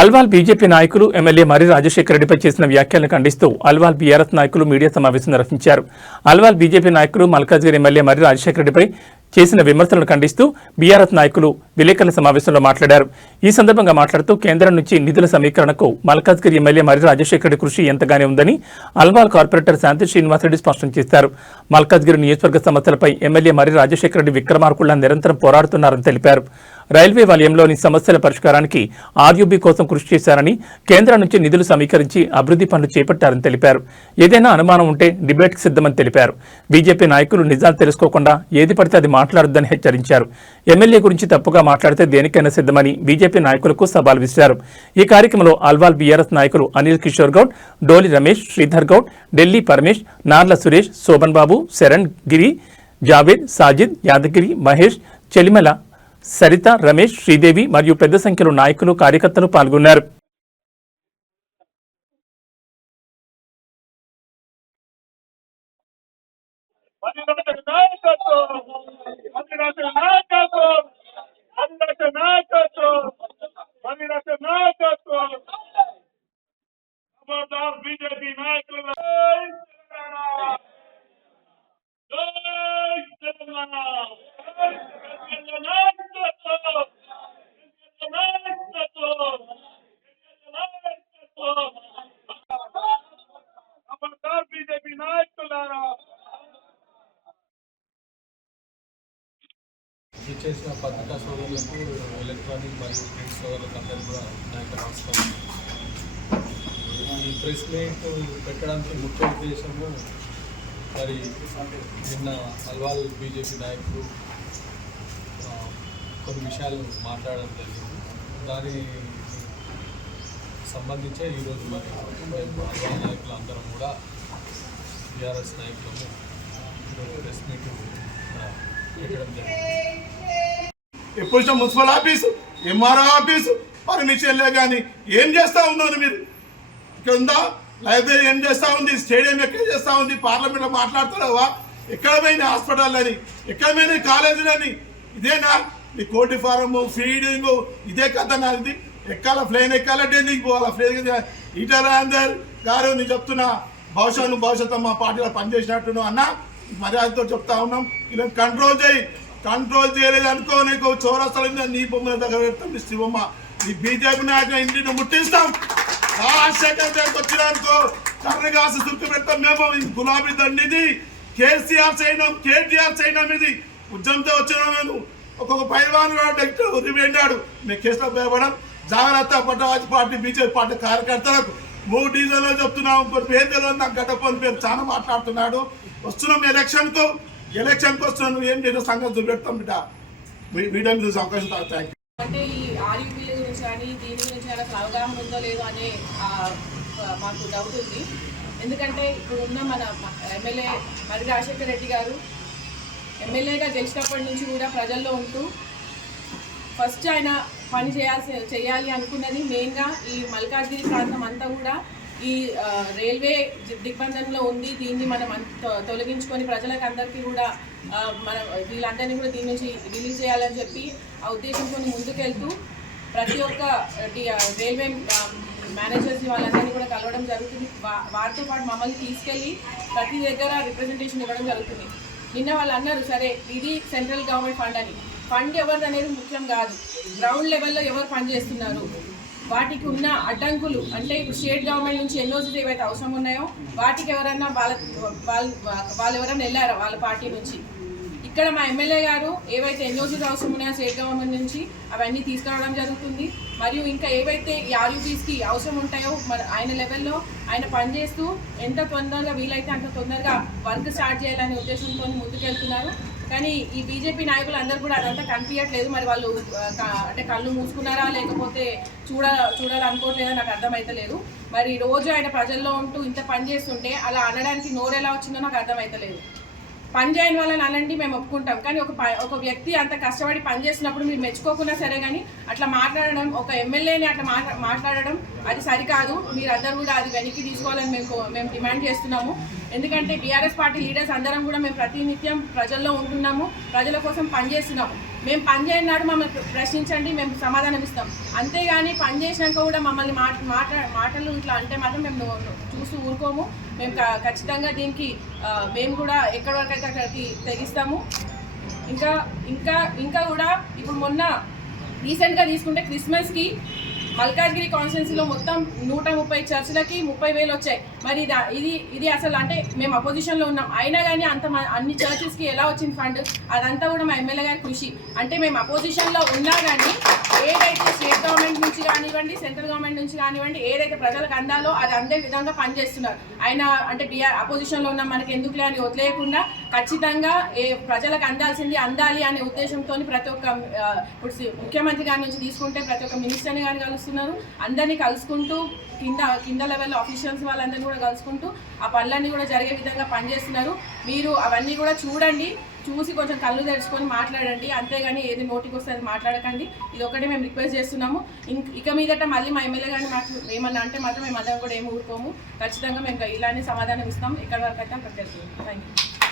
Alwal BJP నాయకులు MLA మర్రి రాజశేఖర రెడ్డిపై చేసిన వ్యాఖ్యలను ఖండిస్తూ అల్వాల్ బీఆర్ఎస్ నాయకులు మీడియా సమావేశం నిర్వహించారు. అల్వాల్ బీజేపీ నాయకులు మల్కాజ్గిరి ఎమ్మెల్యే మర్రి రాజశేఖర రెడ్డిపై చేసిన విమర్శలను ఖండిస్తూ బీఆర్ఎస్ నాయకులు విలేకరుల సమావేశంలో మాట్లాడారు. ఈ సందర్భంగా మాట్లాడుతూ కేంద్రం నుంచి నిధుల సమీకరణకు మల్కాజ్గిరి ఎమ్మెల్యే మర్రి రాజశేఖర రెడ్డి కృషి ఎంతగానే ఉందని అల్వాల్ కార్పొరేటర్ శాంతి శ్రీనివాసరెడ్డి స్పష్టం చేశారు. మల్కాజ్గిరి నియోజకవర్గ సమస్యలపై ఎమ్మెల్యే మర్రి రాజశేఖర రెడ్డి విక్రమార్కుల్లా నిరంతరం పోరాడుతున్నారని తెలిపారు. రైల్వే వలయంలోని సమస్యల పరిష్కారానికి ఆర్యూబీ కోసం కృషి చేశారని, కేంద్రం నుంచి నిధులు సమీకరించి అభివృద్ధి పనులు చేపట్టారని తెలిపారు. ఏదైనా అనుమానం ఉంటే డిబేట్కి సిద్ధమని తెలిపారు. బీజేపీ నాయకులు నిజాలు తెలుసుకోకుండా ఏది పడితే అది మాట్లాడొద్దని హెచ్చరించారు. ఎమ్మెల్యే గురించి తప్పుగా మాట్లాడితే దేనికైనా సిద్ధమని బీజేపీ నాయకులకు సవాల్ విసిరారు. ఈ కార్యక్రమంలో అల్వాల్ బీఆర్ఎస్ నాయకులు అనిల్ కిషోర్ గౌడ్, డోలి రమేష్, శ్రీధర్ గౌడ్, ఢిల్లీ పరమేష్, నార్ల సురేష్, శోభన్ బాబు, శరణ్ గిరి, జావేద్, సాజిద్, యాదగిరి, మహేష్, చెలిమల, సరిత, రమేష్, శ్రీదేవి మరియు పెద్ద సంఖ్యలో నాయకులు, కార్యకర్తలు పాల్గొన్నారు. చేసిన పత్రికా సోదరులకు, ఎలక్ట్రానిక్ మరియు ప్రింట్ సోదరులకు అందరికీ కూడా నా యొక్క నమస్కారం. ఈ ప్రెస్ మీట్ పెట్టడానికి ముఖ్య ఉద్దేశము, మరి నిన్న అల్వాల్ బీజేపీ నాయకులు కొన్ని విషయాలు మాట్లాడడం జరిగింది. దానికి సంబంధించే ఈరోజు మరి అల్వాల్ నాయకులు అందరం కూడా టీఆర్ఎస్ నాయకులము ఈరోజు ప్రెస్ మీట్ పెట్టడం జరిగింది. ఎప్పుడు మున్సిపల్ ఆఫీసు, ఎంఆర్ఓ ఆఫీసు పర్మిషన్లే కానీ ఏం చేస్తూ ఉన్నారు మీరు? ఇక్కడ ఉందా లైబ్రరీ? ఏం చేస్తూ ఉంది? స్టేడియం ఎక్కడ చేస్తూ ఉంది? పార్లమెంట్లో మాట్లాడుతున్నావా? ఎక్కడ పోయినా హాస్పిటల్ అని, ఎక్కడ పోయినా కాలేజీలని? ఇదేనా మీ కోటి ఫారము, ఫీడింగ్? ఇదే కథ నాది. ఎక్కాల ఫ్లైన్, ఎక్కాల ఢిల్లీకి పోవాలా ఫ్లైన్. ఈటల రాజేందర్ గారు నేను చెప్తున్నా, భవిష్యత్తు మా పార్టీలో పనిచేసినట్టును అన్న మర్యాదతో చెప్తా ఉన్నాం. ఇలా కంట్రోల్ చేయలేదు అనుకో, నీకు చౌరస్తల మీద నీ బొమ్మల దగ్గర పెడతాం, నీ శివమ్మ, నీ బీజేపీ నాయకుల ఇంటిని ముట్టిస్తాం. రాజశేఖర్ దగ్గరికి వచ్చినానుకో కర్రగాసి సుక్కు పెడతాం. మేము గులాబీ దండిది కేసీఆర్ చేయడం, కేటీఆర్ చేయడం, ఇది ఉద్యమంతో వచ్చినా. మేము ఒక్కొక్క పైవాను వెళ్ళాడు. మేము కేసులో భయపడం. జాగ్రత్త పట్టరాజు పార్టీ, బీజేపీ పార్టీ కార్యకర్తలకు 3 డివిజన్లో చెప్తున్నాం. ఇంకోటి పేరు తెలియదు నాకు, గడ్డపోని పేరు చాలా మాట్లాడుతున్నాడు. వస్తున్నాం ఎలక్షన్కి వస్తున్నాను. ఏం చేసిన సంగతి చూపెడతాం బిడ్డ. వీడియో చూసే అవకాశం. Thank you. అంటే ఈ ఆర్యూపీల గురించి కానీ దీని గురించి కానీ అవగాహన ఉందో లేదో అనే మాకు డౌట్ ఉంది. ఎందుకంటే ఇప్పుడు ఉన్న మన ఎమ్మెల్యే మర్రి రాజశేఖర రెడ్డి గారు ఎమ్మెల్యేగా గెలిచినప్పటి నుంచి కూడా ప్రజల్లో ఉంటూ ఫస్ట్ ఆయన పని చేయాలి అనుకున్నది మెయిన్గా ఈ మల్కాజ్గిరి ప్రాంతం అంతా కూడా ఈ రైల్వే దిగ్బంధంలో ఉంది. దీన్ని మనం తొలగించుకొని ప్రజలకు అందరికీ కూడా మనం వీళ్ళందరినీ కూడా దీని నుంచి రిలీజ్ చేయాలని చెప్పి ఆ ఉద్దేశంతో ముందుకెళ్తూ ప్రతి ఒక్క రైల్వే మేనేజర్స్ వాళ్ళందరినీ కూడా కలవడం జరుగుతుంది. వారితో పాటు మమ్మల్ని తీసుకెళ్ళి ప్రతి దగ్గర రిప్రజెంటేషన్ ఇవ్వడం జరుగుతుంది. నిన్న వాళ్ళు అన్నారు, సరే ఇది సెంట్రల్ గవర్నమెంట్ ఫండ్ అని. ఫండ్ ఎవరిది అనేది ముఖ్యం కాదు, గ్రౌండ్ లెవెల్లో ఎవరు పనిచేస్తున్నారు, వాటికి ఉన్న అడ్డంకులు. అంటే ఇప్పుడు స్టేట్ గవర్నమెంట్ నుంచి ఎన్ఓసీస్ ఏవైతే అవసరం ఉన్నాయో వాటికి ఎవరైనా వాళ్ళు ఎవరైనా వెళ్ళారా వాళ్ళ పార్టీ నుంచి? ఇక్కడ మా ఎమ్మెల్యే గారు ఏవైతే ఎన్ఓసీస్ అవసరం ఉన్నాయో స్టేట్ గవర్నమెంట్ నుంచి అవన్నీ తీసుకురావడం జరుగుతుంది. మరియు ఇంకా ఏవైతే ఈ ఆర్యూపీస్కి అవసరం ఉంటాయో మరి ఆయన లెవెల్లో ఆయన పనిచేస్తూ ఎంత తొందరగా వీలైతే అంత తొందరగా వర్క్ స్టార్ట్ చేయాలనే ఉద్దేశంతో ముందుకెళ్తున్నారు. కానీ ఈ బీజేపీ నాయకులు అందరూ కూడా అదంతా కనిపించట్లేదు. మరి వాళ్ళు అంటే కళ్ళు మూసుకున్నారా లేకపోతే చూడాలనుకోవట్లేదో నాకు అర్థమైతలేదు. మరి రోజు ఆయన ప్రజల్లో ఉంటూ ఇంత పని చేస్తుంటే అలా అనడానికి నోరు ఎలా వచ్చిందో నాకు అర్థమైతలేదు. పని చేయని వాళ్ళని అనండి మేము ఒప్పుకుంటాం, కానీ ఒక వ్యక్తి అంత కష్టపడి పని చేసినప్పుడు మీరు మెచ్చుకోకున్నా సరే కానీ అట్లా మాట్లాడడం, ఒక ఎమ్మెల్యేని అట్లా మాట్లాడడం అది సరికాదు. మీరు అందరూ కూడా అది వెనక్కి తీసుకోవాలని మేము డిమాండ్ చేస్తున్నాము. ఎందుకంటే బీఆర్ఎస్ పార్టీ లీడర్స్ అందరం కూడా మేము ప్రతినిత్యం ప్రజల్లో ఉంటున్నాము, ప్రజల కోసం పనిచేస్తున్నాము. మేము పనిచేయనాడు మమ్మల్ని ప్రశ్నించండి, మేము సమాధానం ఇస్తాం. అంతేగాని పనిచేసినాక కూడా మమ్మల్ని మాటలు ఇట్లా అంటే మాత్రం మేము చూసి ఊరుకోము. మేము ఖచ్చితంగా దీనికి మేము కూడా ఎక్కడి వరకు అయితే అక్కడికి తెగిస్తాము. ఇంకా కూడా ఇప్పుడు మొన్న రీసెంట్గా తీసుకుంటే క్రిస్మస్కి మల్కాజ్గిరి కాన్స్టిట్యున్సీలో మొత్తం 130 చర్చిలకి 30,000 వచ్చాయి. మరి ఇది అసలు అంటే మేము అపోజిషన్లో ఉన్నాం, అయినా కానీ అన్ని చర్చెస్కి ఎలా వచ్చింది ఫండ్? అదంతా కూడా మా ఎమ్మెల్యే గారి కృషి. అంటే మేము అపోజిషన్లో ఉన్నా కానీ ఏదైతే స్టేట్ గవర్నమెంట్ నుంచి కానివ్వండి, సెంట్రల్ గవర్నమెంట్ నుంచి కానివ్వండి, ఏదైతే ప్రజలకు అందాలో అది అందే విధంగా పనిచేస్తున్నారు. ఆయన అంటే అపోజిషన్లో ఉన్న మనకి ఎందుకులే అని వదిలేయకుండా ఖచ్చితంగా ప్రజలకు అందాలి అనే ఉద్దేశంతో ప్రతి ఒక్క ఇప్పుడు ముఖ్యమంత్రి గారి నుంచి తీసుకుంటే ప్రతి ఒక్క మినిస్టర్ని కానీ కలుస్తున్నారు. అందరినీ కలుసుకుంటూ కింద లెవెల్ ఆఫీషియల్స్ వాళ్ళందరినీ కూడా కలుసుకుంటూ ఆ పనులన్నీ కూడా జరిగే విధంగా పనిచేస్తున్నారు. మీరు అవన్నీ కూడా చూడండి, చూసి కొంచెం కళ్ళు తెరుచుకొని మాట్లాడండి. అంతేగాని ఏది నోటికి వస్తే అది మాట్లాడకండి. ఇది ఒకటే మేము రిక్వెస్ట్ చేస్తున్నాము. ఇక మీదట మళ్ళీ మా ఎమ్మెల్యే గారిని మాకు ఏమన్నా అంటే మాత్రం మేము అందరం కూడా ఏమి ఊరుకోము. ఖచ్చితంగా మేము ఇలానే సమాధానం ఇస్తాం. ఎక్కడి వరకు అయితే అక్కడికి వెళ్తాము. Thank you.